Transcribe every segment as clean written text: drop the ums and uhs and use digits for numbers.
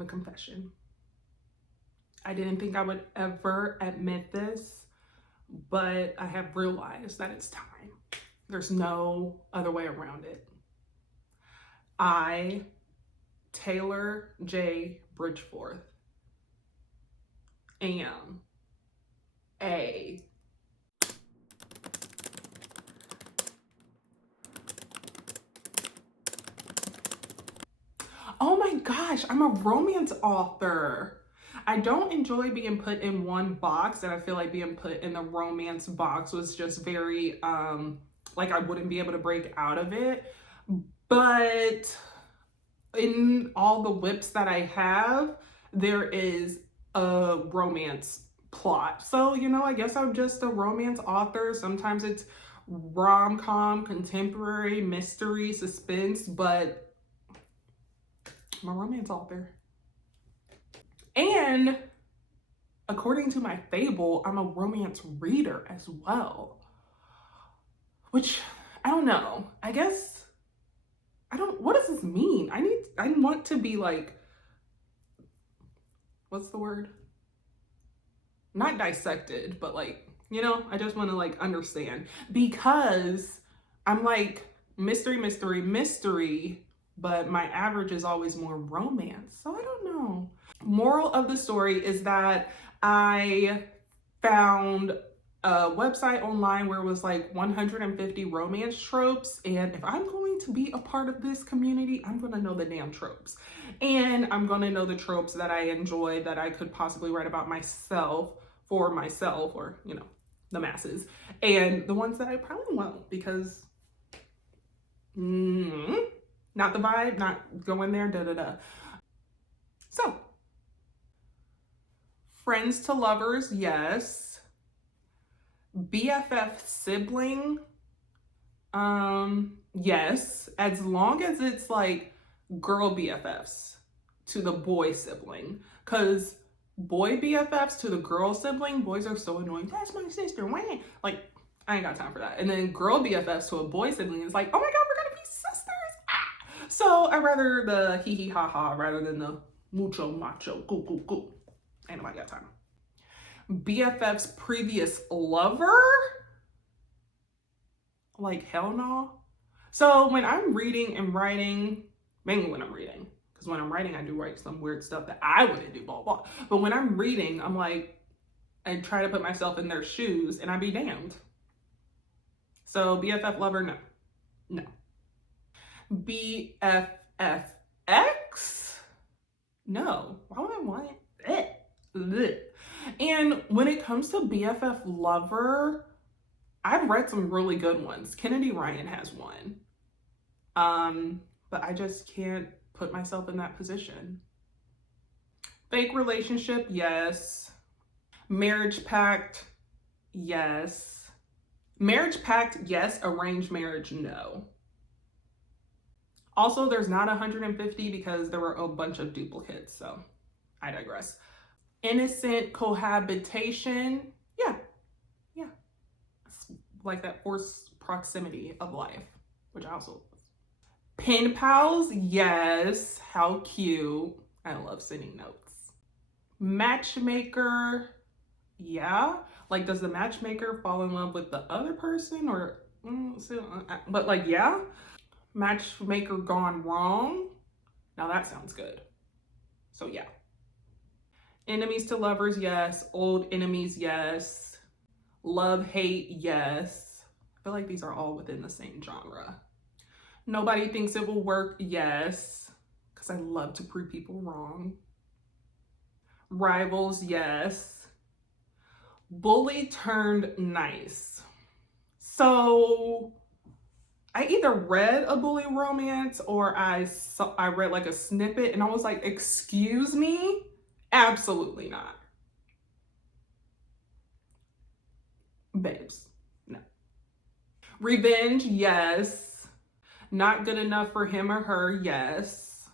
have a confession. I didn't think I would ever admit this, but I have realized that it's time. There's no other way around it. I, Taylor J. Bridgeforth, am a oh my gosh, I'm a romance author. I don't enjoy being put in one box, and I feel like being put in the romance box was just very like I wouldn't be able to break out of it. But in all the whips that I have, there is a romance plot. So, I guess I'm just a romance author. Sometimes it's rom-com, contemporary, mystery, suspense, but I'm a romance author. And according to my fable, I'm a romance reader as well. Which, I don't know. I guess, what does this mean? I want to be like, what's the word? Not dissected, but like, I just want to like understand, because I'm like mystery, mystery, mystery, but my average is always more romance. So I don't know. Moral of the story is that I found a website online where it was like 150 romance tropes, and if I'm going to be a part of this community, I'm going to know the damn tropes, and I'm going to know the tropes that I enjoy, that I could possibly write about myself, for myself, or the masses, and the ones that I probably won't, because not the vibe, not going there, So, friends to lovers, yes. BFF sibling, yes, as long as it's like girl BFFs to the boy sibling, because boy BFFs to the girl sibling, boys are so annoying. That's my sister, wait. Like, I ain't got time for that. And then girl BFFs to a boy sibling is like, oh my god, we're gonna be sisters. Ah! So I rather the hee hee ha ha rather than the mucho macho goo goo goo. Ain't nobody got time. BFF's previous lover? Like, hell no. So when I'm reading and writing, mainly when I'm reading, because when I'm writing, I do write some weird stuff that I wouldn't do, blah, blah. But when I'm reading, I'm like, I try to put myself in their shoes, and I be damned. So BFF lover, no. No. BFFX? No. Why would I want it? Ugh. And when it comes to BFF lover, I've read some really good ones. Kennedy Ryan has one. But I just can't put myself in that position. Fake relationship, yes. Marriage pact, yes. Marriage pact, yes. Arranged marriage, no. Also, there's not 150 because there were a bunch of duplicates, so I digress. Innocent cohabitation, yeah. It's like that forced proximity of life, which I also love. Pen pals, yes. How cute. I love sending notes. Matchmaker, yeah. Like, does the matchmaker fall in love with the other person, or but like, yeah. Matchmaker gone wrong, now that sounds good. So yeah. Enemies to lovers, yes. Old enemies, yes. Love hate, yes. I feel like these are all within the same genre. Nobody thinks it will work, yes, because I love to prove people wrong. Rivals, yes. Bully turned nice. So I either read a bully romance, or I read like a snippet, and I was like, excuse me? Absolutely not. Babes, no. Revenge, yes. Not good enough for him or her, yes.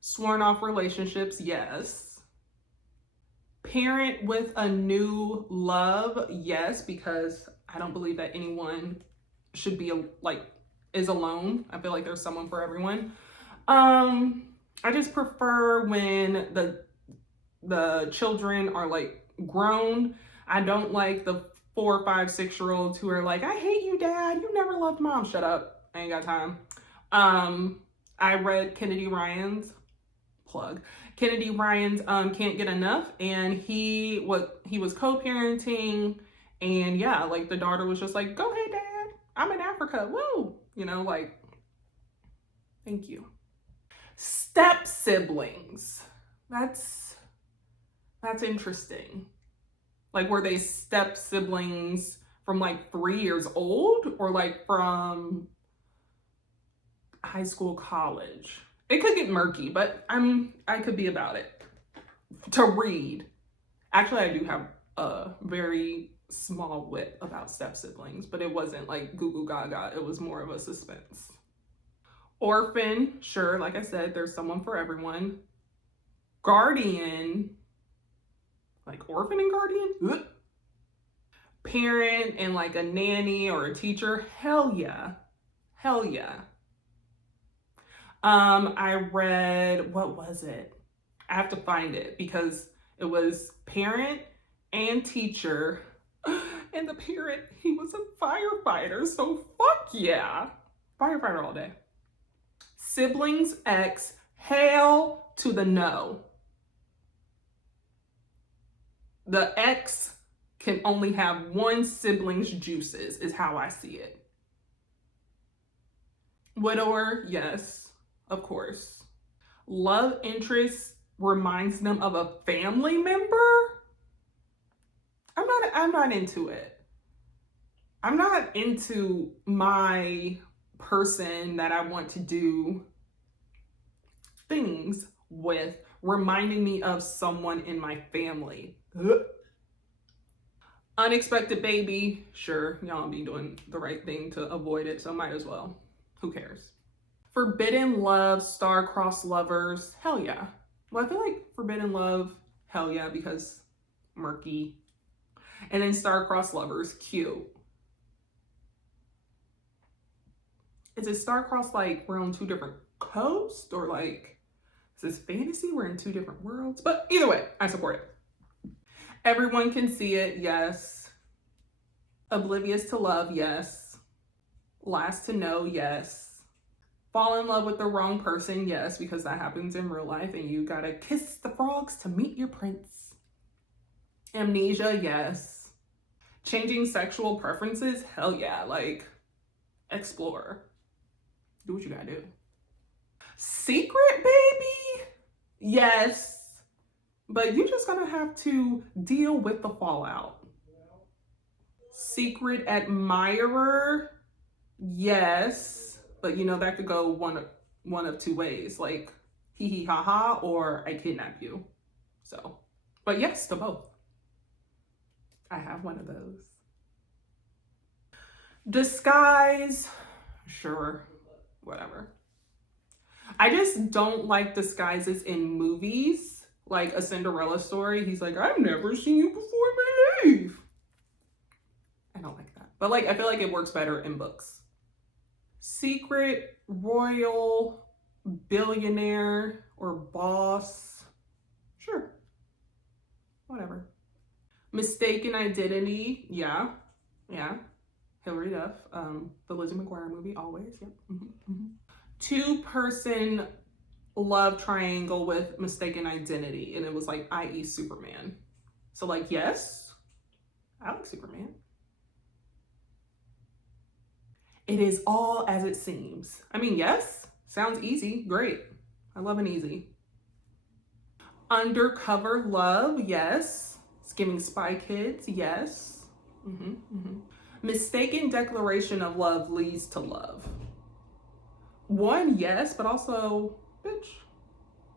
Sworn off relationships, yes. Parent with a new love, yes, because I don't believe that anyone should be is alone. I feel like there's someone for everyone. I just prefer when the children are like grown. I don't like the 4, 5, 6 year olds who are like, I hate you, dad. You never loved mom. Shut up. I ain't got time. I read Kennedy Ryan's plug. Kennedy Ryan's Can't Get Enough, and he was co-parenting, and yeah, like the daughter was just like, go ahead, dad. I'm in Africa. Woo! You know, like, thank you. Step siblings. That's interesting. Like, were they step siblings from like 3 years old, or like from high school, college? It could get murky, but I could be about it. To read. Actually, I do have a very small wit about step siblings, but it wasn't like goo goo gaga. It was more of a suspense. Orphan, sure, like I said, there's someone for everyone. Guardian, like orphan and guardian? Ugh. Parent and like a nanny or a teacher, hell yeah. Hell yeah. I read, what was it? I have to find it because it was parent and teacher. And the parent, he was a firefighter, so fuck yeah. Firefighter all day. Siblings X, hail to the no. The X can only have one sibling's juices, is how I see it. Widower, yes, of course. Love interest reminds them of a family member. I'm not into it. I'm not into my person that I want to do things with reminding me of someone in my family. Ugh. Unexpected baby, sure, y'all be doing the right thing to avoid it, so might as well. Who cares? Forbidden love, star-crossed lovers, hell yeah. Well, I feel like forbidden love, hell yeah, because murky. And then star-crossed lovers, cute. Is it star-crossed like we're on 2 different coasts, or like, is this fantasy? We're in 2 different worlds? But either way, I support it. Everyone can see it, yes. Oblivious to love, yes. Last to know, yes. Fall in love with the wrong person, yes, because that happens in real life and you gotta kiss the frogs to meet your prince. Amnesia, yes. Changing sexual preferences, hell yeah, like, explore. Do what you gotta do. Secret baby, yes. But you're just gonna have to deal with the fallout. Secret admirer, yes. But you know, that could go one of 2 ways, like hee hee ha ha, or I kidnap you. So, but yes to both. I have one of those. Disguise, sure, whatever. I just don't like disguises in movies. Like A Cinderella Story, he's like, I've never seen you before in my life. I don't like that. But like, I feel like it works better in books. Secret, royal, billionaire, or boss. Sure. Whatever. Mistaken identity. Yeah. Yeah. Hilary Duff. The Lizzie McGuire movie, always. Yep. Mm-hmm. Mm-hmm. 2-person love triangle with mistaken identity, and it was like, i.e. Superman. So like, yes, I like Superman. It is all as it seems. I mean, yes, sounds easy, great. I love an easy. Undercover love, yes. Skimming Spy Kids, yes. Mm-hmm, mm-hmm. Mistaken declaration of love leads to love. One, yes, but also, bitch,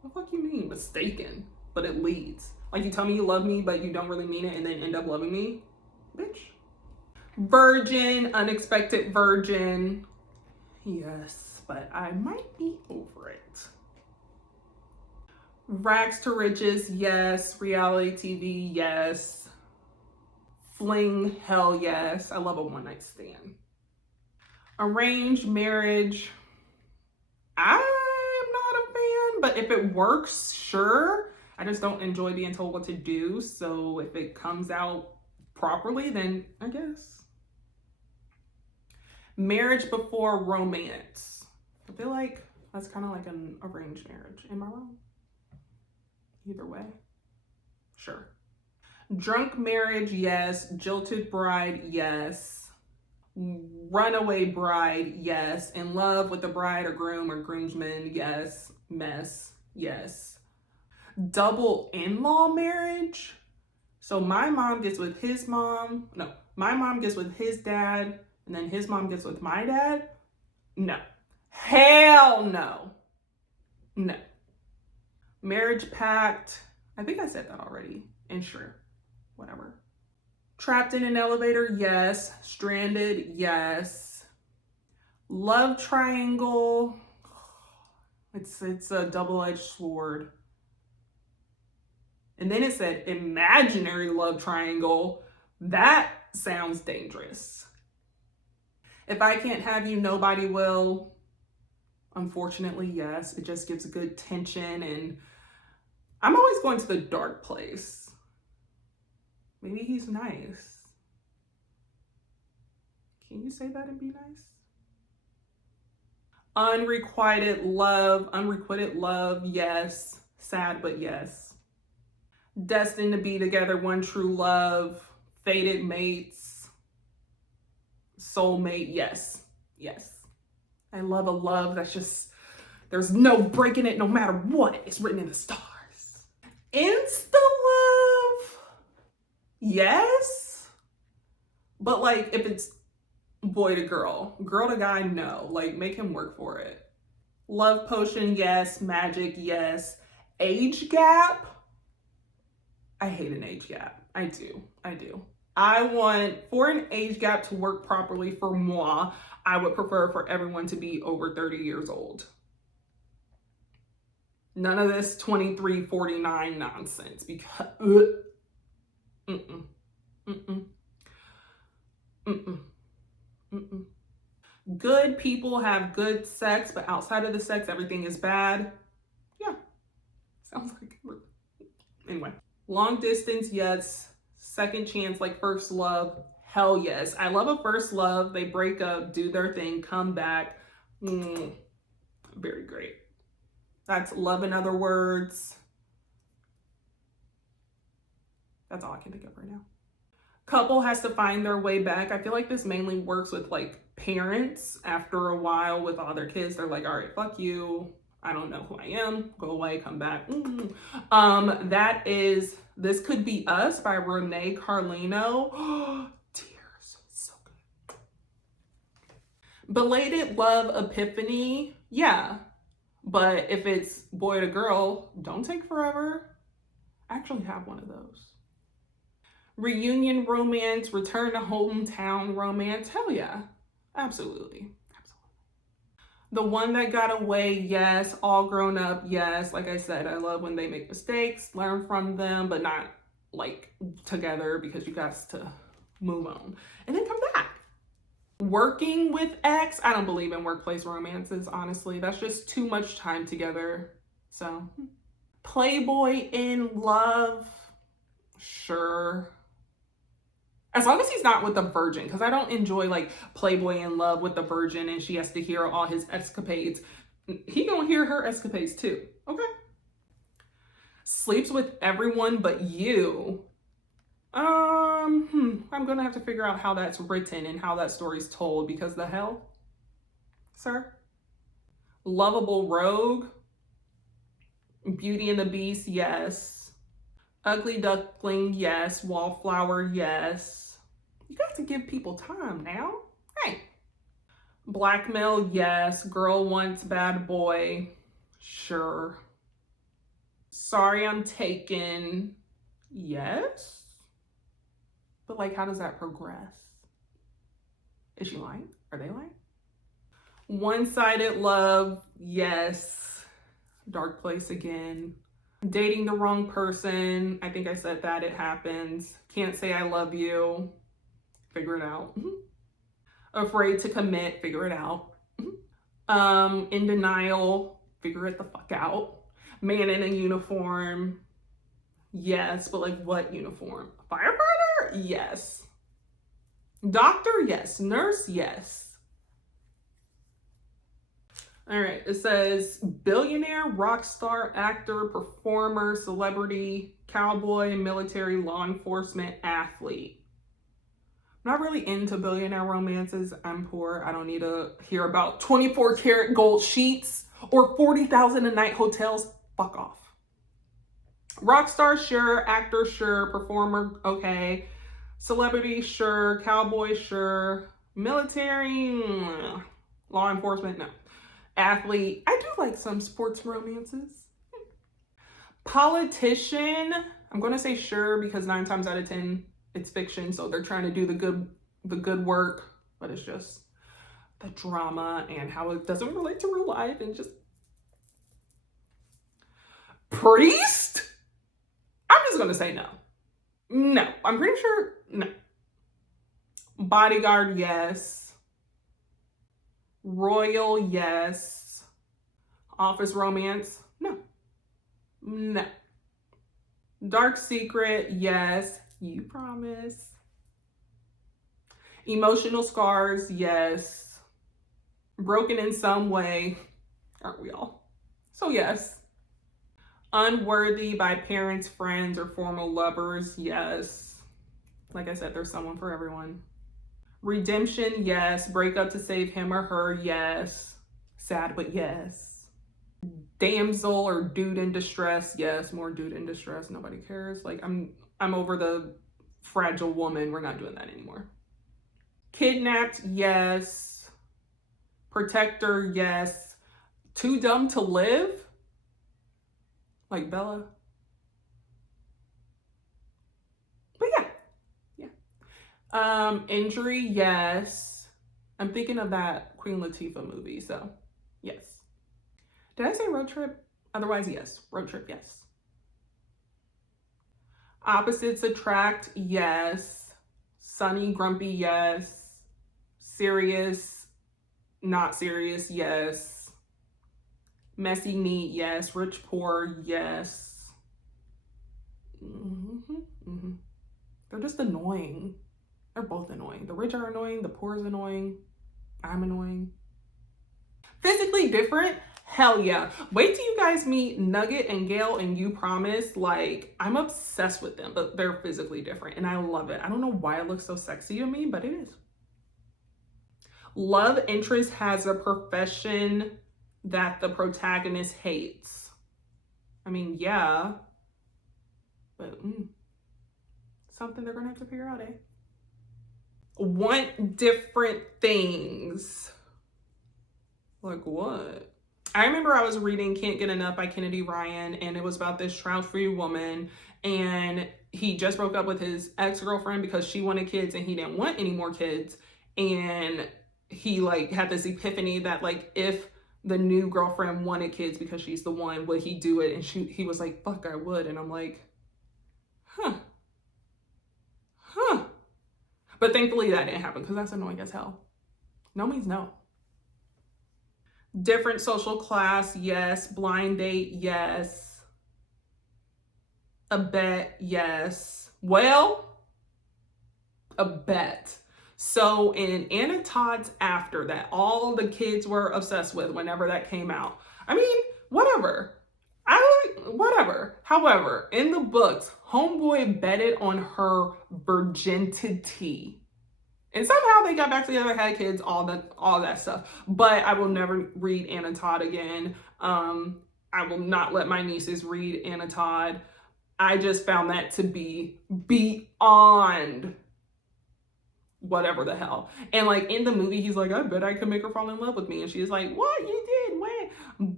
what the fuck you mean mistaken? But it leads. Like, you tell me you love me, but you don't really mean it, and then end up loving me? Bitch. Virgin, unexpected virgin. Yes, but I might be over it. Rags to riches, yes. Reality TV, yes. Fling, hell yes. I love a one-night stand. Arranged marriage, I'm not a fan, but if it works, sure. I just don't enjoy being told what to do. So if it comes out properly, then I guess. Marriage before romance. I feel like that's kind of like an arranged marriage. Am I wrong? Either way. Sure. Drunk marriage, yes. Jilted bride, yes. Runaway bride, yes. In love with the bride or groom or groomsman, yes. Mess, yes. Double in-law marriage. So my mom gets with his mom. No, my mom gets with his dad, and then his mom gets with my dad. No. Hell no. No. Marriage pact. I think I said that already. And sure, whatever. Trapped in an elevator, yes. Stranded, yes. Love triangle. It's a double-edged sword. And then it said imaginary love triangle. That sounds dangerous. If I can't have you, nobody will. Unfortunately, yes. It just gives good tension, and I'm always going to the dark place. Maybe he's nice. Can you say that and be nice? Unrequited love, yes. Sad, but yes. Destined to be together, one true love, fated mates, soulmate, yes. Yes. I love a love that's just, there's no breaking it no matter what. It's written in the stars. Insta love, yes. But like if it's boy to girl to guy, no. Like make him work for it. Love potion, yes. Magic, yes. Age gap. I hate an age gap. I do. I want, for an age gap to work properly for moi, I would prefer for everyone to be over 30 years old. None of this 23, 49 nonsense because, Good people have good sex, but outside of the sex, everything is bad. Yeah, sounds like it. Anyway. Long distance, yes. Second chance, like first love, hell yes. I love a first love. They break up, do their thing, come back. Very great. That's love in other words. That's all I can think of right now. Couple has to find their way back. I feel like this mainly works with like parents. After a while with all their kids, they're like, all right, fuck you. I don't know who I am. Go away, come back. That is This Could Be Us by Renee Carlino. Tears. So good. Belated love epiphany. Yeah. But if it's boy to girl, don't take forever. I actually have one of those. Reunion romance, return to hometown romance. Hell yeah. Absolutely. The one that got away, yes. All grown up, yes. Like I said, I love when they make mistakes, learn from them, but not like together because you got to move on and then come back. Working with ex, I don't believe in workplace romances, honestly. That's just too much time together. So, playboy in love, sure. As long as he's not with the virgin, because I don't enjoy like playboy in love with the virgin and she has to hear all his escapades. He gonna hear her escapades too, okay? Sleeps with everyone but you. I'm gonna have to figure out how that's written and how that story's told, because the hell, sir? Lovable rogue. Beauty and the Beast, yes. Ugly duckling, yes. Wallflower, yes. You got to give people time now. Hey. Blackmail, yes. Girl wants bad boy, sure. Sorry I'm taken, yes. But like, how does that progress? Is she lying? Are they lying? One-sided love, yes. Dark place again. Dating the wrong person. I think I said that. It happens. Can't say I love you. Figure it out. Afraid to commit. Figure it out. In denial. Figure it the fuck out. Man in a uniform, yes, but like what uniform? Firefighter? Yes. Doctor? Yes. Nurse? Yes. All right, it says billionaire, rock star, actor, performer, celebrity, cowboy, military, law enforcement, athlete. I'm not really into billionaire romances. I'm poor. I don't need to hear about 24 karat gold sheets or 40,000 a night hotels. Fuck off. Rock star, sure. Actor, sure. Performer, okay. Celebrity, sure. Cowboy, sure. Military, law enforcement, no. Athlete, I do like some sports romances. Politician, I'm going to say sure because 9 times out of 10 it's fiction, so they're trying to do the good work, but it's just the drama and how it doesn't relate to real life and just priest? I'm just going to say no. No, I'm pretty sure no. Bodyguard, yes. Royal, yes. Office romance, no. No. Dark secret, yes. You promise. Emotional scars, yes. Broken in some way, aren't we all? So yes. Unworthy by parents, friends, or former lovers, yes. Like I said, there's someone for everyone. Redemption, yes. Break up to save him or her, yes. Sad, but yes. Damsel or dude in distress, yes. More dude in distress, nobody cares. Like I'm over the fragile woman. We're not doing that anymore. Kidnapped, yes. Protector, yes. Too dumb to live, like Bella. But yeah. Injury, yes. I'm thinking of that Queen Latifah movie, so yes. Did I say road trip? Otherwise, yes. Road trip, yes. Opposites attract, yes. Sunny, grumpy, yes. Serious, not serious, yes. Messy, neat, yes. Rich, poor, yes. They're just annoying. They're both annoying. The rich are annoying. The poor is annoying. I'm annoying. Physically different? Hell yeah. Wait till you guys meet Nugget and Gail and You Promise. Like, I'm obsessed with them, but they're physically different and I love it. I don't know why it looks so sexy to me, but it is. Love interest has a profession that the protagonist hates. I mean, yeah, but something they're gonna have to figure out, eh? Want different things. Like what? I remember I was reading Can't Get Enough by Kennedy Ryan, and it was about this child-free woman, and he just broke up with his ex-girlfriend because she wanted kids and he didn't want any more kids. And he like had this epiphany that like if the new girlfriend wanted kids because she's the one, would he do it? And he was like, fuck, I would. And I'm like, huh. But thankfully that didn't happen because that's annoying as hell. No means no. Different social class, yes. Blind date, yes. A bet, yes. Well, a bet. So in Anna Todd's After that all the kids were obsessed with whenever that came out. I mean, whatever. Whatever. However, in the books, homeboy betted on her virginity. And somehow they got back together, had kids, all that stuff. But I will never read Anna Todd again. I will not let my nieces read Anna Todd. I just found that to be beyond whatever the hell. And like in the movie, he's like, I bet I could make her fall in love with me. And she's like, what? You did? When?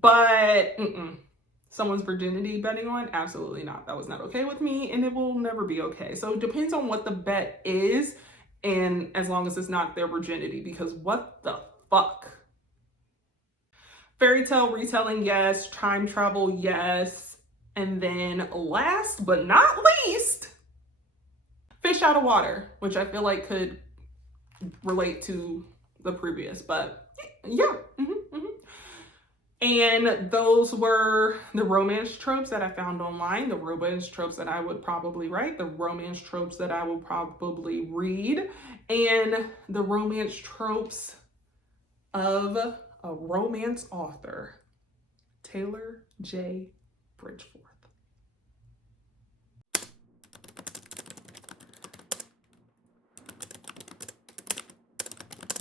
But someone's virginity betting on? Absolutely not. That was not okay with me, and it will never be okay. So it depends on what the bet is. And as long as it's not their virginity, because what the fuck? Fairy tale retelling, yes. Time travel, yes. And then last but not least, fish out of water, which I feel like could relate to the previous, but yeah. And those were the romance tropes that I found online, the romance tropes that I would probably write, the romance tropes that I will probably read, and the romance tropes of a romance author, Taylor J. Bridgeforth.